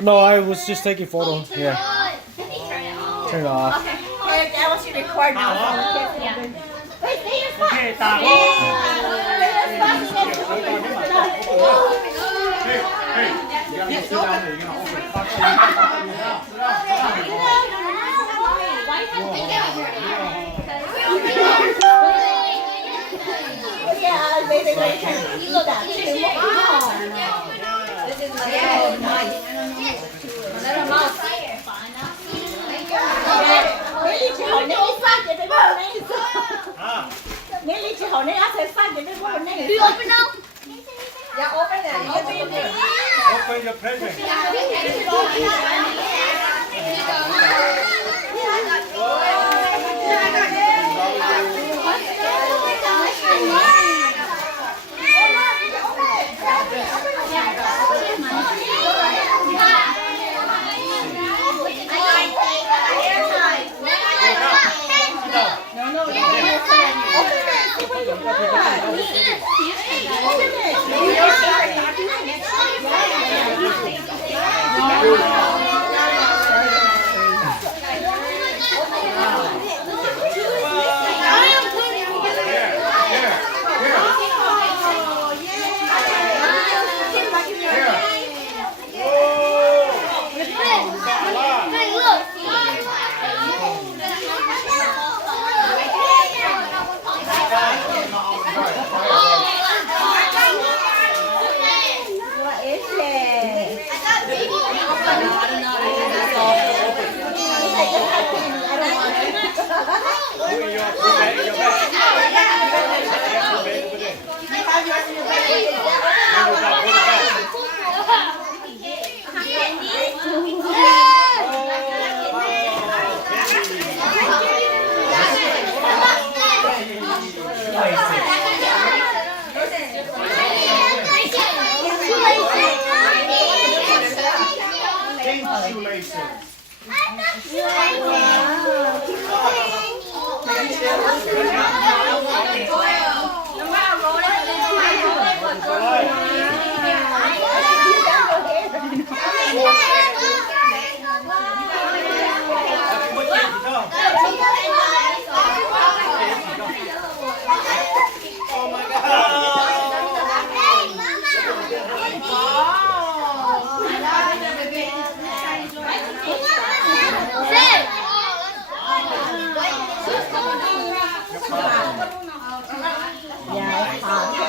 No, I was just taking photo. Yeah. Turn it off. Okay. Hey, I want you to record now. Yeah. Wait, stay in spot. Okay, stop. Yeah, they look at chicken. This is nice. Little mouse. Nelly chị hỏi Nelly sao chị phải vào này? Nelly chị hỏi Nelly sẽ sao chị phải vào này? Do you open now? Yeah, open it. Open it. Open your present.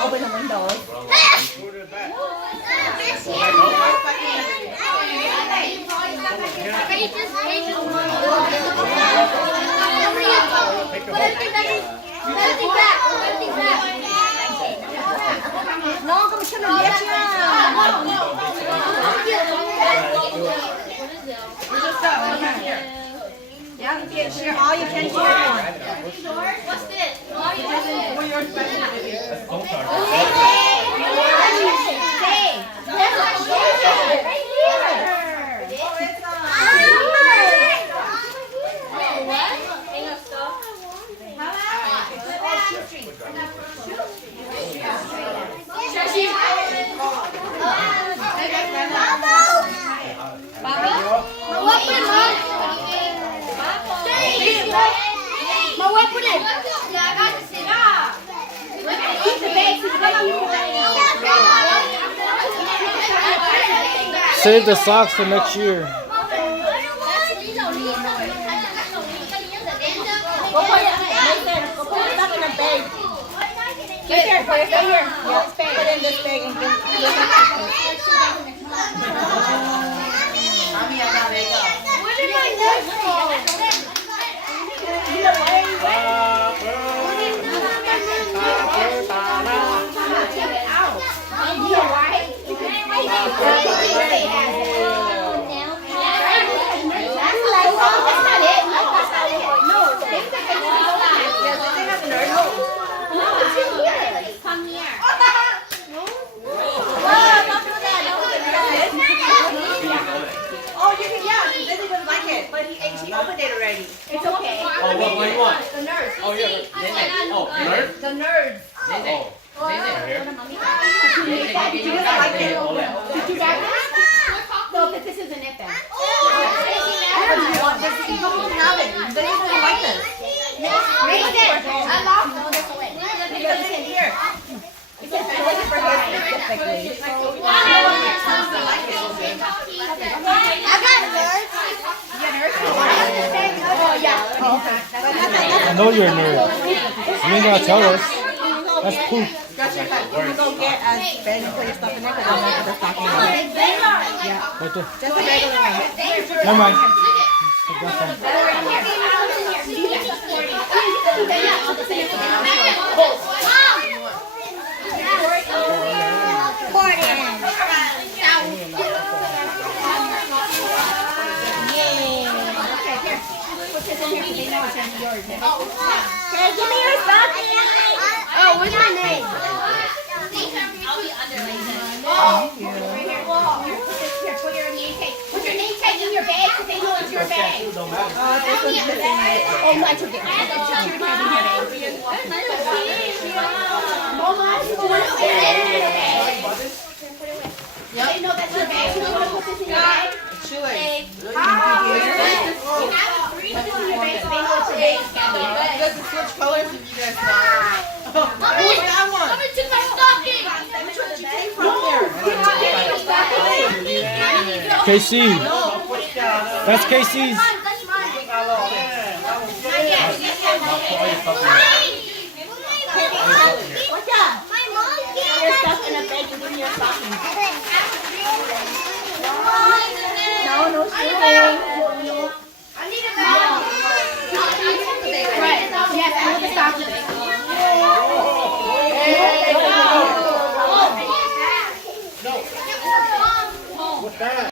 Open the window. No, come show me Yeah, you can share all you can share. What's this? Save the socks for next year. Go put it back in the bag. Right here, put it right here. Yeah, put it in this bag and where did my notes go? She opened it already. It's okay. Oh, what do you want? The nurse. Oh, yeah. Oh, nerd? The nerds. Oh, here. Did you like it? Did you like it? No, but this is is a nip bag. I know you're a nerd. You ain't gonna tell us. That's poop. Go get us Ben and put your stuff in there because I'm not going to stop you. Right there. Just a regular one. Never mind. That's fine. Okay, give me your stocking. Oh, what's my name? Here, put your name tag. Put your name tag in your bag so they know it's your bag. Oh, no, I took it. Put your tag in your bag. They know that's your bag. You want to put this in your bag? You have three in your bag so they know it's your bag. You guys can switch colors if you guys want. Mommy, Mommy took my stocking. KC. That's KC's. What's up? Your stuff in a bag and give me your stocking. No, no stealing. Right. Yes, put the stocking. What's that?